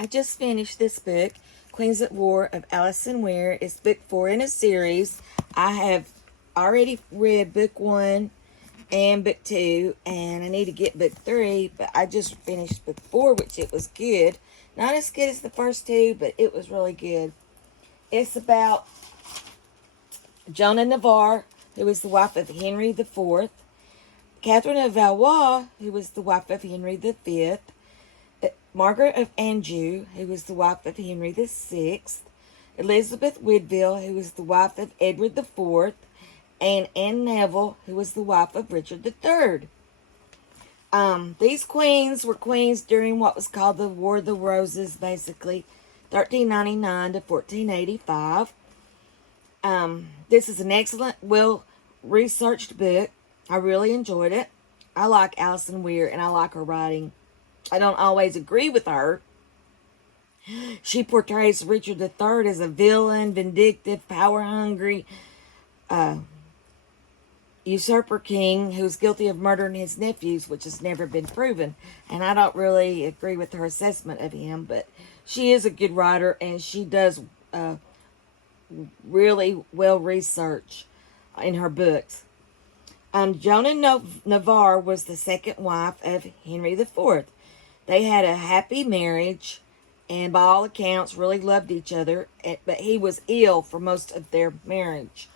I just finished this book, Queens at War of Alison Weir. It's book 4 in a series. I have already read book 1 and book 2, and I need to get book 3, but I just finished book 4, which it was good. Not as good as the first 2, but it was really good. It's about Joan of Navarre, who was the wife of Henry IV, Catherine of Valois, who was the wife of Henry V, Margaret of Anjou, who was the wife of Henry VI, Elizabeth Woodville, who was the wife of Edward IV, and Anne Neville, who was the wife of Richard III. These queens were queens during what was called the War of the Roses, basically, 1399 to 1485. This is an excellent, well-researched book. I really enjoyed it. I like Alison Weir, and I like her writing. I don't always agree with her. She portrays Richard III as a villain, vindictive, power-hungry usurper king who's guilty of murdering his nephews, which has never been proven. And I don't really agree with her assessment of him, but she is a good writer, and she does really well research in her books. Joan of Navarre was the second wife of Henry IV. They had a happy marriage, and by all accounts really loved each other, but he was ill for most of their marriage.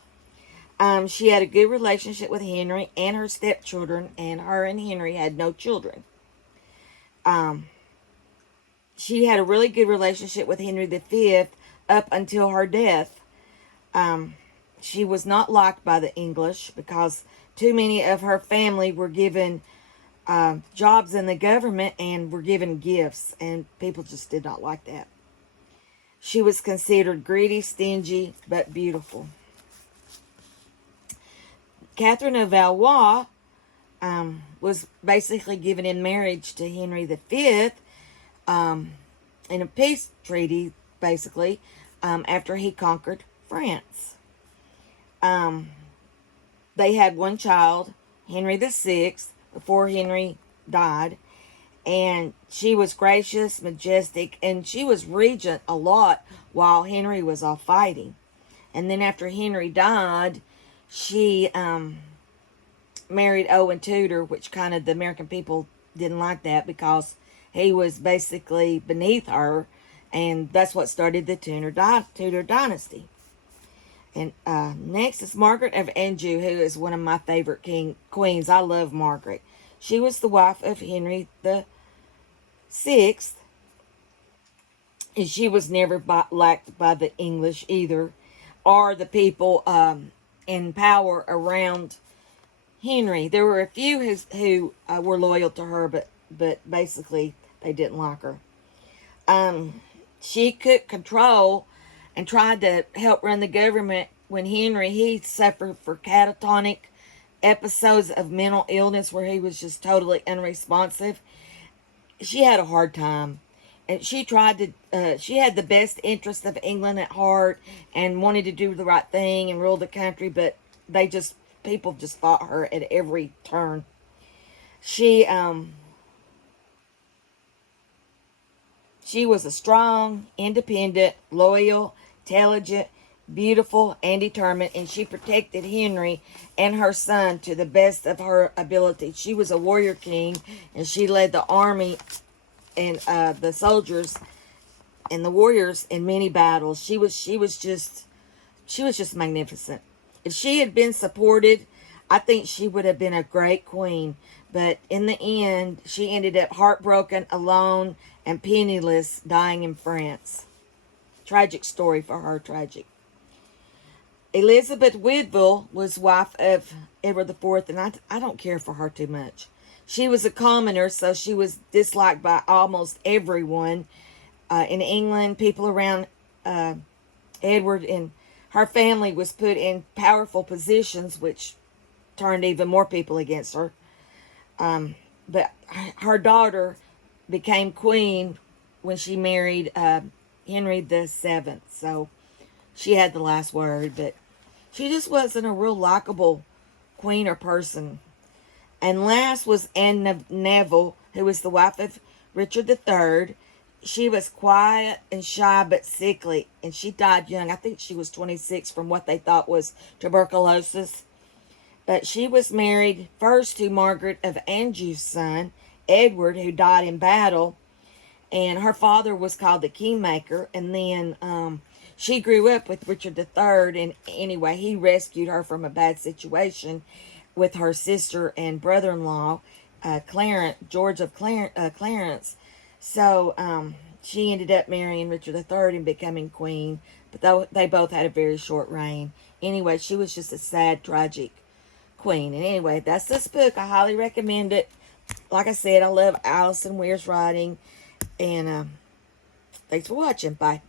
She had a good relationship with Henry and her stepchildren, and her and Henry had no children. She had a really good relationship with Henry V up until her death. She was not liked by the English because too many of her family were given jobs in the government and were given gifts, and people just did not like that. She was considered greedy, stingy, but beautiful. Catherine of Valois was basically given in marriage to Henry V in a peace treaty, basically, after he conquered France. They had one child, Henry VI, before Henry died, and she was gracious, majestic, and she was regent a lot while Henry was off fighting. And then after Henry died, she married Owen Tudor, which kind of the American people didn't like that because he was basically beneath her, and that's what started the Tudor dynasty. And next is Margaret of Anjou, who is one of my favorite queens. I love Margaret. She was the wife of Henry VI, and she was never liked by the English either, or the people in power around Henry. There were a few who were loyal to her, but basically they didn't like her. She could control and tried to help run the government when he suffered for catatonic episodes of mental illness where he was just totally unresponsive. She had a hard time, and she tried to she had the best interest of England at heart and wanted to do the right thing and rule the country, but people just fought her at every turn. She was a strong, independent, loyal, intelligent, beautiful, and determined, and she protected Henry and her son to the best of her ability. She was a warrior king, and she led the army and the soldiers and the warriors in many battles. She was just magnificent. If she had been supported, I think she would have been a great queen. But in the end, she ended up heartbroken, alone, and penniless, dying in France. Tragic story for her, tragic. Elizabeth Woodville was wife of Edward IV, and I don't care for her too much. She was a commoner, so she was disliked by almost everyone in England. People around Edward and her family was put in powerful positions, which turned even more people against her. But her daughter became queen when she married Henry VII. So she had the last word, but she just wasn't a real likable queen or person. And last was Anne Neville, who was the wife of Richard III. she was quiet and shy but sickly, and she died young. I think she was 26 from what they thought was tuberculosis. But she was married first to Margaret of Anjou's son, Edward, who died in battle. And her father was called the Kingmaker. And then she grew up with Richard III. And anyway, he rescued her from a bad situation with her sister and brother-in-law, Clarence, George of Clarence. So she ended up marrying Richard III and becoming queen. But they both had a very short reign. Anyway, she was just a sad, tragic queen. And anyway, that's this book. I highly recommend it. Like I said, I love Alison Weir's writing. And thanks for watching. Bye.